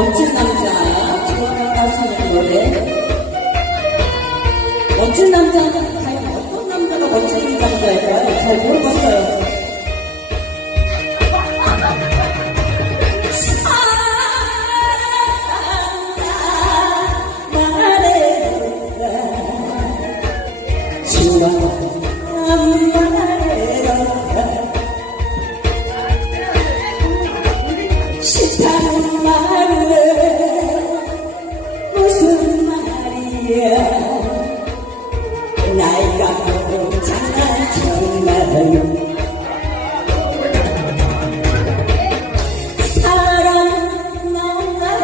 멋진 남자, 주원한 가수의 노래. 멋진 남자.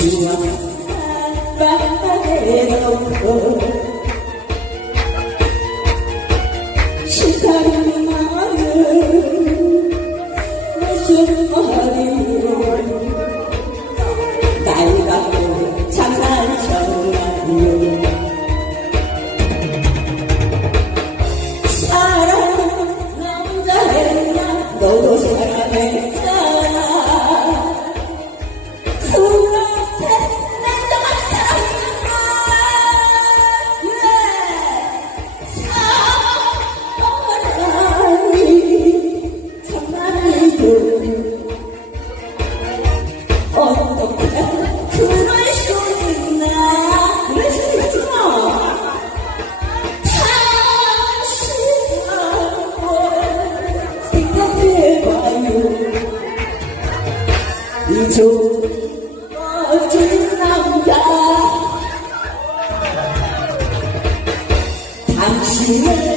주와 만나게 놓고 Cái. 좋아진 당신의